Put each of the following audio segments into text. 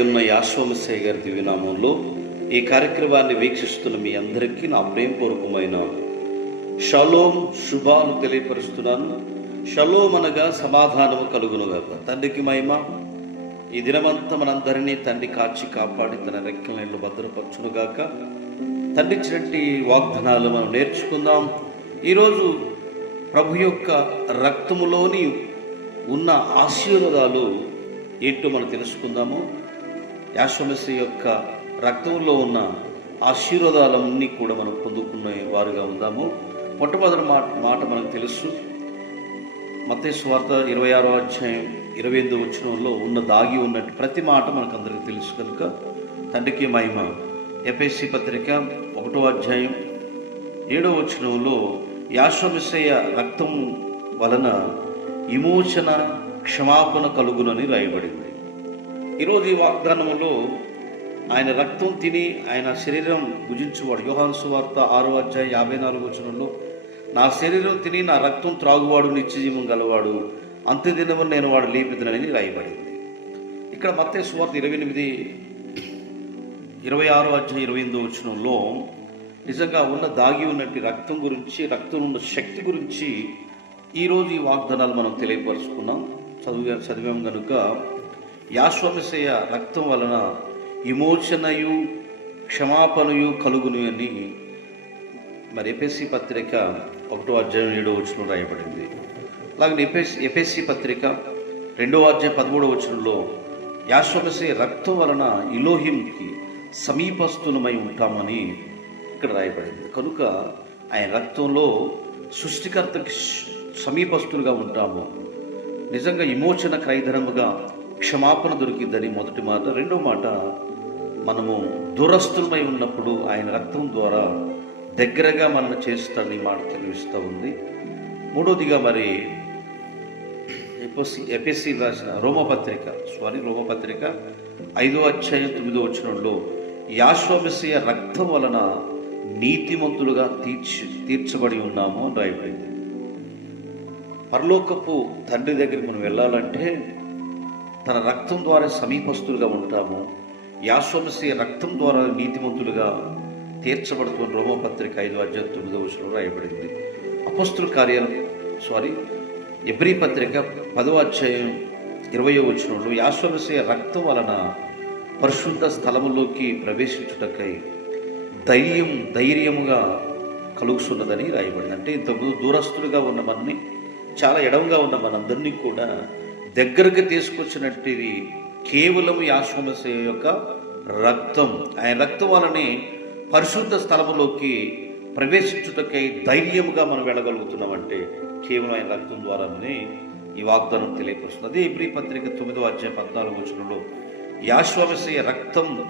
ఉన్న యాశ్వమసయ్య గారి దివ్యనామంలో ఈ కార్యక్రమాన్ని వీక్షిస్తున్న మీ అందరికీ నా ప్రేమపూర్వకమైన షలోం శుభాలు తెలియపరుస్తున్నాను. షలోం అనగా సమాధానము కలుగునుగాక తండ్రికి మహిమ. ఈ దినమంతా మనందరినీ తండ్రి కాచి కాపాడి తన రెక్కల భద్రపరచును భద్రపరచునుగాక తండ్రి ఇచ్చినట్టు వాగ్దానాలు మనం నేర్చుకుందాం. ఈరోజు ప్రభు యొక్క రక్తములోని ఉన్న ఆశీర్వాదాలు ఏంటో మనం తెలుసుకుందాము. యాశ్వమసి యొక్క రక్తంలో ఉన్న ఆశీర్వాదాలన్నీ కూడా మనం పొందుకునే వారుగా ఉందాము. మొట్టమొదటి మాట మాట మనకు తెలుసు. మత్తయి స్వార్త ఇరవై ఆరో అధ్యాయం ఇరవై ఎనిమిది వచ్చినంలో ఉన్న దాగి ఉన్నట్టు ప్రతి మాట మనకు అందరికీ తెలుసు కనుక తండ్రికి మహిమ. ఎఫ్ఎస్సి పత్రిక ఒకటో అధ్యాయం ఏడో వచనంలో యాశ్వమిశయ రక్తం వలన విమోచన క్షమాపణ కలుగునని రాయబడింది. ఈరోజు ఈ వాగ్దానములో ఆయన రక్తం తిని ఆయన శరీరం భుజించువాడు. యోహాను సువార్త ఆరో అధ్యాయం యాభై నాలుగు వచనంలో నా శరీరం తిని నా రక్తం త్రాగువాడు నిత్యజీవం గలవాడు. అంత్యదినము నేను వాడు లేపిదనని రాయబడింది. ఇక్కడ మత్తే సువార్త ఇరవై ఎనిమిది ఇరవై ఆరో అధ్యాయం ఇరవై ఎనిమిదో వచనంలో నిజంగా ఉన్న దాగి ఉన్నట్టు రక్తం గురించి రక్తం ఉన్న శక్తి గురించి ఈరోజు ఈ వాగ్దానాలు మనం తెలియపరుచుకున్నాం. చదివా చదివాం కనుక యాశ్వమిశయ రక్తం వలన విమోచనయు క్షమాపణయు కలుగును అని మరి ఎపిఎస్సి పత్రిక ఒకటో అధ్యాయం ఏడో వచనం రాయబడింది. అలాగే ఎపిఎస్ ఎపిఎస్సి పత్రిక రెండో అధ్యాయం పదమూడో వచనంలో యాశ్వమసే రక్తం వలన ఇలోహింకి సమీపస్తులమై ఉంటామని ఇక్కడ రాయబడింది. కనుక ఆయన రక్తంలో సృష్టికర్తకి సమీపస్తులుగా ఉంటాము. నిజంగా విమోచన క్రైధనముగా క్షమాపణ దొరికిందని మొదటి మాట. రెండో మాట మనము దురస్తులమై ఉన్నప్పుడు ఆయన రక్తం ద్వారా దగ్గరగా మనల్ని చేస్తాడని మాట తెలివిస్తూ ఉంది. మూడోదిగా మరి ఎపిసి ఎపిసి రాసిన రోమపత్రిక సారీ రోమపత్రిక ఐదో అధ్యాయం తొమ్మిదో వచ్చినంలో యాశ్వమిసయ రక్తం వలన నీతిమంతులుగా తీర్చి తీర్చబడి ఉన్నాము అని రాయబడింది. పరలోకపు తండ్రి దగ్గరికి మనం వెళ్ళాలంటే తన రక్తం ద్వారా సమీపస్తులుగా ఉంటాము. యాశ్వంశీ రక్తం ద్వారా నీతిమంతులుగా తీర్చబడుతున్న రోమపత్రిక ఐదు అధ్యాయం తొమ్మిదో వచనం రాయబడింది. అపస్తుల కార్యాలు సారీ ఎబ్రి పత్రిక పదవ అధ్యాయం ఇరవయో వచనంలో యాశ్వంశీ రక్తం వలన పరిశుద్ధ స్థలములోకి ప్రవేశించుటకై ధైర్యం ధైర్యముగా కలుగుతున్నదని రాయబడింది. అంటే ఇంతకుముందు దూరస్తులుగా ఉన్న మనని చాలా ఎడవుగా ఉన్న మనందరినీ కూడా దగ్గరికి తీసుకొచ్చినట్టుది కేవలం యాశ్వమసే యొక్క రక్తం. ఆయన రక్తం వలనే పరిశుద్ధ స్థలములోకి ప్రవేశించుటకై ధైర్యముగా మనం వెళ్ళగలుగుతున్నామంటే కేవలం ఆయన రక్తం ద్వారానే ఈ వాగ్దానం తెలియపరుస్తుంది. అదే ఇబ్రి పత్రిక తొమ్మిదో అధ్యాయ పద్నాలుగు వచనంలో యాశ్వమసే రక్తం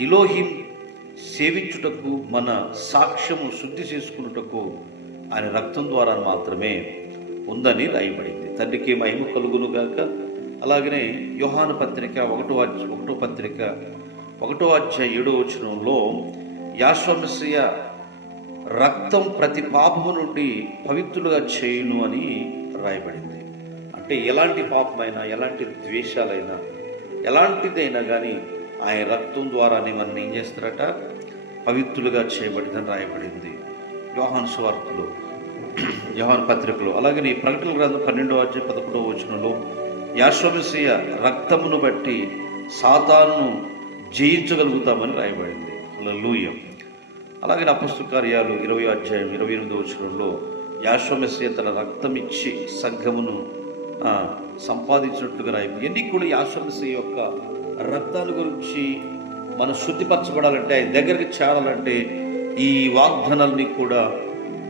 ఇలోహిం సేవించుటకు మన సాక్ష్యము శుద్ధి చేసుకున్నటకు ఆయన రక్తం ద్వారా మాత్రమే ఉందని రాయబడింది. తండ్రికి మహిమ కలుగునుగాక అలాగనే యోహాను పత్రిక ఒకటో ఒకటో పత్రిక ఒకటో అధ్యాయ ఏడో వచనంలో యాశ్వమస్య రక్తం ప్రతి పాపము నుండి పవిత్రులుగా చేయును అని రాయబడింది. అంటే ఎలాంటి పాపమైనా ఎలాంటి ద్వేషాలైనా ఎలాంటిదైనా కానీ ఆయన రక్తం ద్వారానే మనం ఏం చేస్తారట? పవిత్రులుగా చేయబడిందని రాయబడింది. యోహాన్ స్వార్థలో యోహాన్ పత్రికలో. అలాగే ఈ ప్రకటన గ్రంథం పన్నెండవ అధ్యాయ పదకొండవ వచనంలో యాశ్వమిసీయ రక్తమును బట్టి సాతాను జయించగలుగుతామని రాయబడింది. లూయ అలాగే అపస్తు కార్యాలు ఇరవై అధ్యాయం ఇరవై ఎనిమిదో వచనంలో యాశ్వమస్య తన రక్తం ఇచ్చి సంఘమును సంపాదించినట్లుగా రాయబడింది. ఎన్ని కూడా యాశ్వమసీయ యొక్క రక్తాన్ని గురించి మనం శుద్ధిపరచబడాలంటే ఆయన దగ్గరికి చేరాలంటే ఈ వాగ్దానాలని కూడా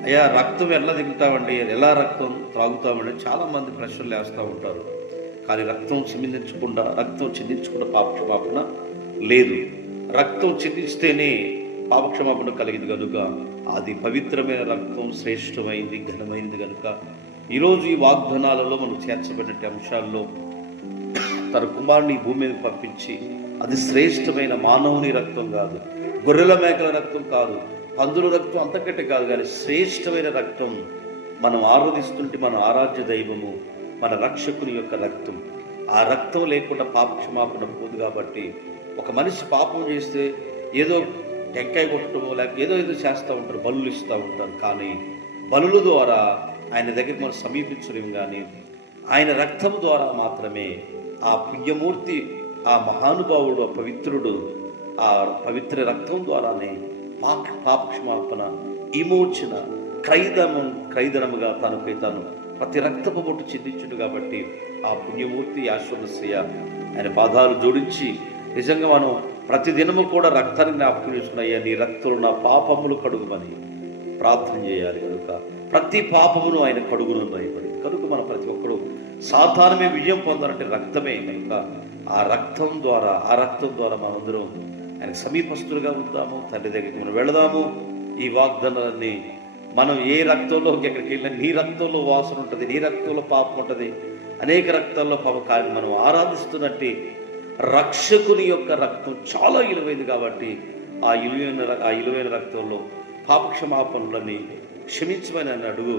అయ్యా రక్తం ఎలా దిగుతామండి? ఎలా రక్తం త్రాగుతామండి? చాలామంది ప్రశ్నలు వేస్తూ ఉంటారు. కానీ రక్తం చిందించకుండా రక్తం చిందించకుండా పాపక్షమాపణ లేదు. రక్తం చిందిస్తేనే పాపక్షమాపణ కలిగింది కనుక అది పవిత్రమైన రక్తం శ్రేష్టమైంది ఘనమైంది కనుక. ఈరోజు ఈ వాగ్దానాలలో మనం చేర్చబడిన అంశాల్లో తన కుమారుని భూమి మీద పంపించి అది శ్రేష్టమైన మానవుని రక్తం కాదు గొర్రెల మేకల రక్తం కాదు పందుల రక్తం అంతకంటే కాదు కానీ శ్రేష్టమైన రక్తం మనం ఆరాధిస్తుంటే మన ఆరాధ్య దైవము మన రక్షకుని యొక్క రక్తం. ఆ రక్తం లేకుండా పాప క్షమాపణ పోదు కాబట్టి ఒక మనిషి పాపం చేస్తే ఏదో టెంకాయ కొట్టడమో లేక ఏదో ఏదో చేస్తూ ఉంటారు బలులు ఇస్తూ ఉంటారు. కానీ బలుల ద్వారా ఆయన దగ్గరికి మనం సమీపించలేము కానీ ఆయన రక్తం ద్వారా మాత్రమే ఆ పుణ్యమూర్తి ఆ మహానుభావుడు ఆ పవిత్రుడు ఆ పవిత్ర రక్తం ద్వారానే పాప పాపక్షమాపణ విమోచన క్రైదము క్రైదనముగా తనపై తను ప్రతి రక్తపు బొట్టు చెందించుడు కాబట్టి ఆ పుణ్యమూర్తి యాశ్వరశ్రయ ఆయన పాదాలు జోడించి నిజంగా మనం ప్రతి దినము కూడా రక్తాన్ని జ్ఞాపకం చేసుకున్నాయ్యా నీ రక్తులు నా పాపములు కడుగుమని ప్రార్థన చేయాలి కనుక. ప్రతి పాపమును ఆయన కడుగును భయపడి. కనుక మన ప్రతి ఒక్కరు సాధారణమే విజయం పొందాలంటే రక్తమే కనుక. ఆ రక్తం ద్వారా ఆ రక్తం ద్వారా మనందరం ఆయన సమీపస్తులుగా ఉందాము తండ్రి దగ్గరికి మనం వెళదాము. ఈ వాగ్దానాలన్నీ మనం ఏ రక్తంలో ఎక్కడికి వెళ్ళినా నీ రక్తంలో వాసన ఉంటుంది నీ రక్తంలో పాపం ఉంటుంది. అనేక రక్తాల్లో పాపం కానీ మనం ఆరాధిస్తున్నట్టు రక్షకుని యొక్క రక్తం చాలా విలువైంది కాబట్టి ఆ ఇలువైన ఆ ఇలువైన రక్తంలో పాప క్షమాపణలని క్షమించమని అని అడుగు.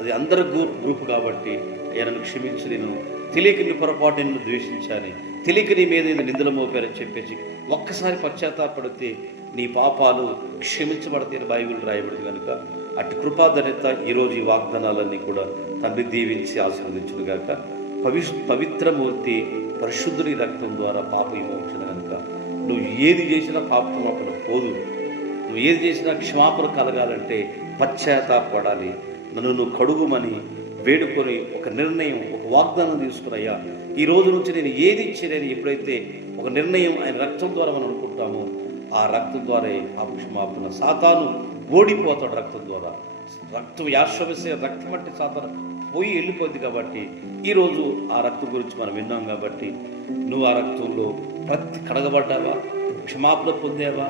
అది అందరి గ్రూప్ గ్రూప్ కాబట్టి ఆయనను క్షమించి నేను తెలియక నీ పొరపాటు నిన్ను ద్వేషించాను తెలియక నీ మీద నిందలు మోపారని చెప్పేసి ఒక్కసారి పశ్చాత్తాపడితే నీ పాపాలు క్షమించబడతాయని బైబిల్ రాయబడింది కనుక అటు కృపాధన్యత ఈరోజు ఈ వాగ్దానాలన్నీ కూడా తండ్రి దీవించి ఆశీర్వదించును గాక. పవి పవిత్రమూర్తి పరిశుద్ధుని రక్తం ద్వారా పాప విమోచన కనుక. నువ్వు ఏది చేసినా పాపం అక్కడ పోదు. నువ్వు ఏది చేసినా క్షమాపణ కలగాలంటే పశ్చాత్తాపడాలి. నన్ను నువ్వు కడుగుమని వేడుకొని ఒక నిర్ణయం ఒక వాగ్దానం తీసుకున్నయ్యా ఈ రోజు నుంచి నేను ఏది ఇచ్చేదని ఎప్పుడైతే ఒక నిర్ణయం ఆయన రక్తం ద్వారా మనం అనుకుంటామో ఆ రక్తం ద్వారా ఆ క్షమాపణ సాతాను ఓడిపోతాడు రక్తం ద్వారా. రక్తం యాశ్వసే రక్తం అంటే సాతాను పోయి వెళ్ళిపోద్ది కాబట్టి ఈరోజు ఆ రక్తం గురించి మనం విన్నాం కాబట్టి నువ్వు ఆ రక్తంలో ప్రతి కడగబడ్డావా? క్షమాపణ పొందావా?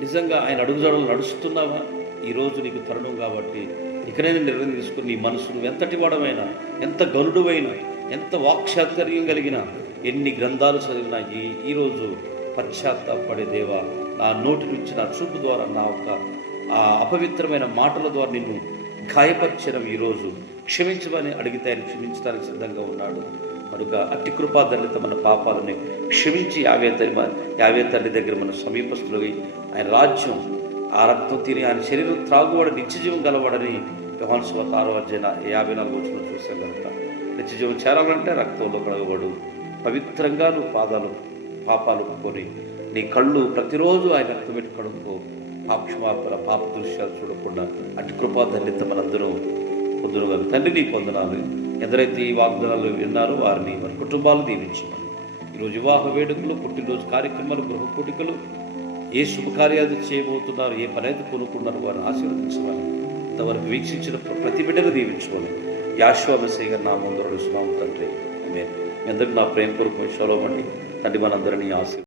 నిజంగా ఆయన అడుగుజాడలు నడుస్తున్నావా? ఈరోజు నీకు తరుణం కాబట్టి ఇకనైనా నిర్ణయం తీసుకుని నీ మనసు నువ్వు ఎంతటి వాడమైనా ఎంత గరుడువైనా ఎంత వాక్చాతుర్యం కలిగినా ఎన్ని గ్రంథాలు చదివినా ఈ ఈరోజు పశ్చాత్తాపడే దేవా నా నోటి నుంచి నా చూపు ద్వారా నా ఒక ఆ అపవిత్రమైన మాటల ద్వారా నిన్ను గాయపరిచడం ఈరోజు క్షమించమని అడిగితే ఆయన క్షమించడానికి సిద్ధంగా ఉన్నాడు. కనుక అట్టి కృపా మన పాపాలని క్షమించి యావే తల్లి యావే తల్లి దగ్గర మన సమీపస్తులై ఆయన రాజ్యం ఆ రక్తం తిని ఆయన శరీరం త్రాగువాడు నిత్యజీవం గలవాడని యోహాను సువార్త ఆరో అధ్యయన యాభై నాలుగు వచ్చిన చూసాం కనుక నిత్యజీవం చేరాలంటే రక్తంలో కడగబడు. పవిత్రంగా నువ్వు పాదాలు పాపాలు కొని నీ కళ్ళు ప్రతిరోజు ఆయన రక్తం పెట్టి కడుక్కో. పాపక్షమాపణ పాప దృశ్యాలు చూడకుండా అటు కృపా ధన్యత మనందరం పొందునుగాను తండ్రి నీ పొందనాలు ఎందరైతే ఈ వాగ్దానాలు విన్నారో వారిని మన కుటుంబాలు దీవించమని ఈరోజు వివాహ వేడుకలు పుట్టినరోజు కార్యక్రమాలు గృహ కూడికలు ఏ శుభకార్యాలు చేయబోతున్నారు ఏ పని అయితే కొనుక్కున్నారో వారిని ఆశీర్వదించమని ఇంతవరకు వీక్షించిన ప్రతి బిడ్డను దీవించమని యాశ్వామసే గారు నా ముందు నడుస్తున్నాం తండ్రి. నేను మీ అందరికీ నా ప్రేమ కొరకు విషయంలో తండ్రి మనందరినీ ఆశీర్వ